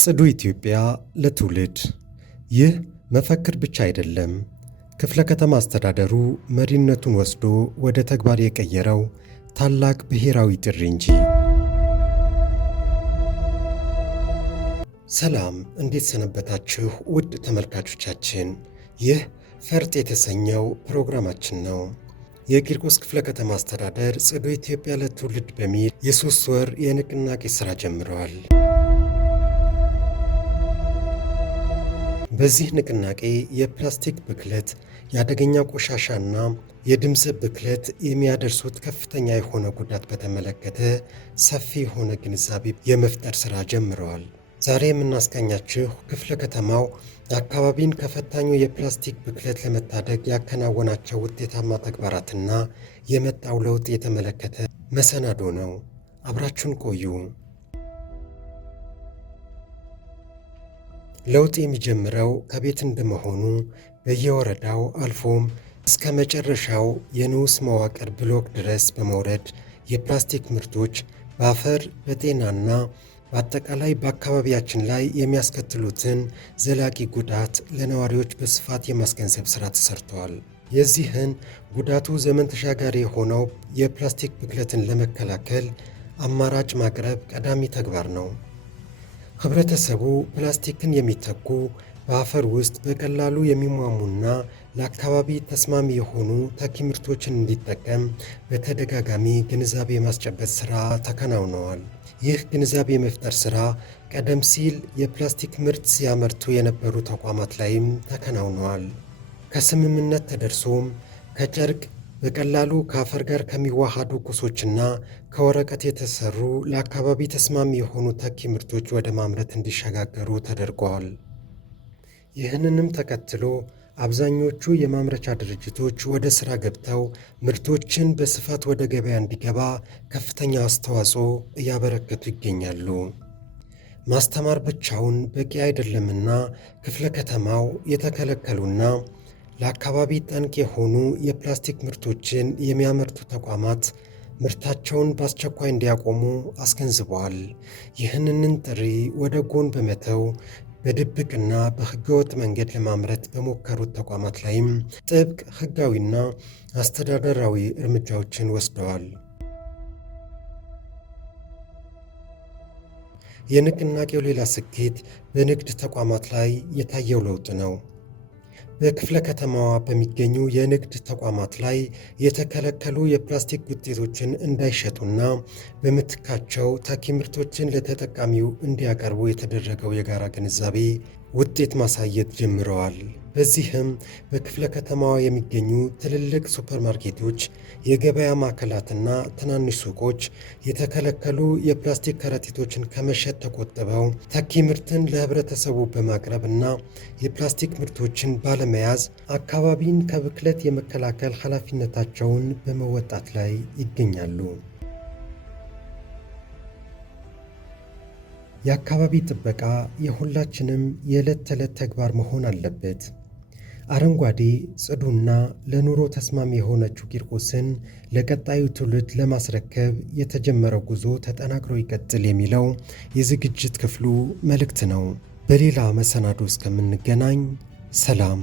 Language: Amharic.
ጽዱ ኢትዮጵያ ለትውልድ። ይህ መፈክር ብቻ አይደለም፣ ክፍለ ከተማ አስተዳደሩ መሪነቱን ወስዶ ወደ ተግባር የቀየረው ታላቅ ብሔራዊ ጥሪ እንጂ። ሰላም፣ እንዴት ሰነበታችሁ ውድ ተመልካቾቻችን? ይህ ፈርጥ የተሰኘው ፕሮግራማችን ነው። የቂርቆስ ክፍለ ከተማ አስተዳደር ጽዱ ኢትዮጵያ ለትውልድ በሚል የ3 ወር የንቅናቄ ሥራ ጀምረዋል። በዚህ ንቅናቄ የፕላስቲክ ብክለት፣ የአደገኛ ቆሻሻና የድምፅ ብክለት የሚያደርሱት ከፍተኛ የሆነ ጉዳት በተመለከተ ሰፊ የሆነ ግንዛቤ የመፍጠር ሥራ ጀምረዋል። ዛሬ የምናስቃኛችሁ ክፍለ ከተማው አካባቢን ከፈታኙ የፕላስቲክ ብክለት ለመታደግ ያከናወናቸው ውጤታማ ተግባራትና የመጣው ለውጥ የተመለከተ መሰናዶ ነው። አብራችሁን ቆዩ። ለውጥ የሚጀምረው ከቤት እንደመሆኑ በየወረዳው አልፎም እስከ መጨረሻው የንዑስ መዋቅር ብሎክ ድረስ በመውረድ የፕላስቲክ ምርቶች በአፈር በጤናና በአጠቃላይ በአካባቢያችን ላይ የሚያስከትሉትን ዘላቂ ጉዳት ለነዋሪዎች በስፋት የማስገንዘብ ሥራ ተሰርተዋል። የዚህን ጉዳቱ ዘመን ተሻጋሪ የሆነው የፕላስቲክ ብክለትን ለመከላከል አማራጭ ማቅረብ ቀዳሚ ተግባር ነው። ህብረተሰቡ ፕላስቲክን የሚተኩ በአፈር ውስጥ በቀላሉ የሚሟሙና ለአካባቢ ተስማሚ የሆኑ ተኪ ምርቶችን እንዲጠቀም በተደጋጋሚ ግንዛቤ የማስጨበጥ ሥራ ተከናውነዋል። ይህ ግንዛቤ የመፍጠር ሥራ ቀደም ሲል የፕላስቲክ ምርት ሲያመርቱ የነበሩ ተቋማት ላይም ተከናውነዋል። ከስምምነት ተደርሶም ከጨርቅ በቀላሉ ከአፈር ጋር ከሚዋሃዱ ቁሶችና ከወረቀት የተሰሩ ለአካባቢ ተስማሚ የሆኑ ተኪ ምርቶች ወደ ማምረት እንዲሸጋገሩ ተደርገዋል። ይህንንም ተከትሎ አብዛኞቹ የማምረቻ ድርጅቶች ወደ ሥራ ገብተው ምርቶችን በስፋት ወደ ገበያ እንዲገባ ከፍተኛ አስተዋጽኦ እያበረከቱ ይገኛሉ። ማስተማር ብቻውን በቂ አይደለምና ክፍለ ከተማው የተከለከሉና ለአካባቢ ጠንቅ የሆኑ የፕላስቲክ ምርቶችን የሚያመርቱ ተቋማት ምርታቸውን በአስቸኳይ እንዲያቆሙ አስገንዝበዋል። ይህንን ጥሪ ወደ ጎን በመተው በድብቅና በሕገወጥ መንገድ ለማምረት በሞከሩት ተቋማት ላይም ጥብቅ ሕጋዊና አስተዳደራዊ እርምጃዎችን ወስደዋል። የንቅናቄው ሌላ ስኬት በንግድ ተቋማት ላይ የታየው ለውጥ ነው። በክፍለ ከተማዋ በሚገኙ የንግድ ተቋማት ላይ የተከለከሉ የፕላስቲክ ውጤቶችን እንዳይሸጡና በምትካቸው ተኪ ምርቶችን ለተጠቃሚው እንዲያቀርቡ የተደረገው የጋራ ግንዛቤ ውጤት ማሳየት ጀምረዋል። በዚህም በክፍለ ከተማዋ የሚገኙ ትልልቅ ሱፐርማርኬቶች፣ የገበያ ማዕከላትና ትናንሽ ሱቆች የተከለከሉ የፕላስቲክ ከረጢቶችን ከመሸጥ ተቆጥበው ተኪ ምርትን ለህብረተሰቡ በማቅረብ እና የፕላስቲክ ምርቶችን ባለመያዝ አካባቢን ከብክለት የመከላከል ኃላፊነታቸውን በመወጣት ላይ ይገኛሉ። የአካባቢ ጥበቃ የሁላችንም የዕለት ተዕለት ተግባር መሆን አለበት። አረንጓዴ፣ ጽዱና ለኑሮ ተስማሚ የሆነችው ቂርቆስን ለቀጣዩ ትውልድ ለማስረከብ የተጀመረው ጉዞ ተጠናክሮ ይቀጥል የሚለው የዝግጅት ክፍሉ መልእክት ነው። በሌላ መሰናዶ እስከምንገናኝ ሰላም።